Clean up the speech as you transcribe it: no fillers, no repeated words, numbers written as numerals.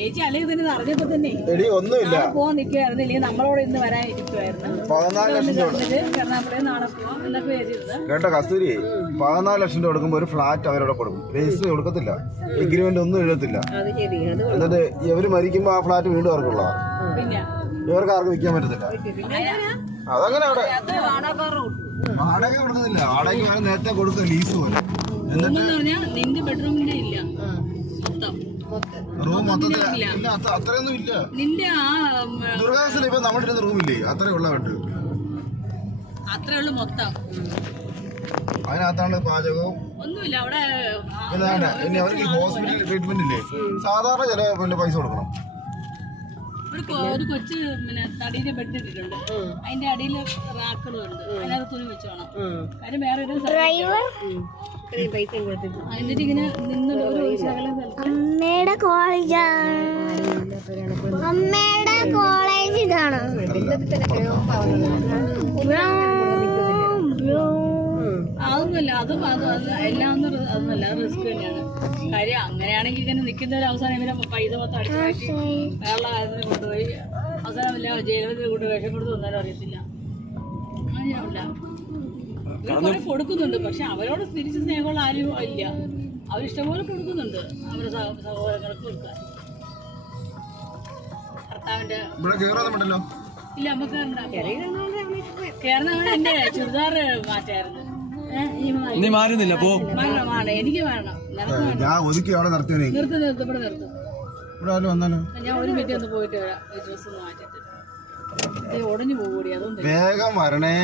ചേച്ചി അല്ലെങ്കിൽ തന്നെ അറിഞ്ഞപ്പോ തന്നെ പോവാൻ നിൽക്കുവായിരുന്നു, ഇല്ലെങ്കിൽ നമ്മളോട് ഇന്ന് വരാനിരിക്കുവായിരുന്നു. നാളെ പോവാം എന്നൊക്കെ എഴുതിയിരുന്നത് കേട്ടോ. കസ്തൂരി 14 ലക്ഷം രൂപ കൊടുക്കുമ്പോ ഒരു ഫ്ലാറ്റ് അവരോട് കൊടുക്കും, രജിസ്റ്റർ കൊടുക്കത്തില്ല, എഗ്രിമെന്റ് ഒന്നും എഴുതത്തില്ല. എന്നിട്ട് ഇവര് മരിക്കുമ്പോ ആ ഫ്ലാറ്റ് വീണ്ടും അവർക്കുള്ള, പിന്നെ ഇവർക്ക് ആർക്കും വിൽക്കാൻ പറ്റത്തില്ല. അതങ്ങനെ അവിടെ വാടക കൊടുക്കുന്നില്ല, വാടക നേരത്തെ കൊടുക്കും ലീസ് പോലെ. എന്നിട്ട് നിന്റെ ബെഡ്റൂമിന്റെ ഇല്ല റൂം മൊത്തത്തിൽ ഇല്ല, അത്രയൊന്നും ഇല്ല. നിന്റെ ആ ദുർഗാസിൽ ഇപ്പൊ നമ്മുടെ ഇരുന്ന റൂമില്ലേ, അത്രയുള്ള ബെഡ്, അത്രയുള്ളൂ മൊത്തം. അതിനകത്താണ് പാചകവും ഒന്നുമില്ല അവിടെ. പിന്നെ അവർക്ക് ഹോസ്പിറ്റൽ ട്രീറ്റ്മെന്റ് ഇല്ലേ, സാധാരണ ചില പിന്നെ പൈസ കൊടുക്കണം. ഒരു കൊച്ചു പിന്നെ തടിയിലെ ബെഡ് ഇട്ടിട്ടുണ്ട്, അതിന്റെ അടിയിൽ റാക്കളും ഉണ്ട്, അതിനകത്ത് തുണി വെച്ചോണം. കാര്യം വേറെ എന്നിട്ട് ഇങ്ങനെ നിന്ന് അമ്മയുടെ കോളേജ് ഇതാണ്. അതൊന്നുമല്ല, അതും എല്ലാം അതൊന്നുമല്ല, അത് റിസ്ക് തന്നെയാണ്. കാര്യം അങ്ങനെയാണെങ്കിൽ ഇങ്ങനെ നിൽക്കുന്ന ഒരു അവസാനം ഇവരെ പൈസ മൊത്തം അടിച്ചു മാറ്റി വേറെ കാര്യത്തിന് കൊണ്ടുപോയി അവസാനം ഇല്ല ജയിലത്തിൽ കൊണ്ട് വിഷം കൊടുത്ത് തന്നാലും അറിയത്തില്ല. അങ്ങനെയാവില്ല, കുറെ കൊടുക്കുന്നുണ്ട്, പക്ഷെ അവരോട് തിരിച്ച് സ്നേഹമുള്ള ആരും ഇല്ല. അവരിഷ്ടംപോലെ കൊടുക്കുന്നുണ്ട് അവരുടെ സഹോദരങ്ങൾക്ക് കൊടുക്കാൻ. ഭർത്താവിന്റെ ഇല്ല, നമുക്ക് കേരളം എന്റെ ചുരിദാർ മാറ്റായിരുന്നു. എനിക്ക് വേണം, ഞാൻ ഒരു മിനിറ്റ് ഒന്ന് പോയിട്ട് വരാം. ഡ്രസ് മാറ്റിട്ട് ഒടിഞ്ഞു പോകൂടി, അതുകൊണ്ട് വേഗം വരണേ.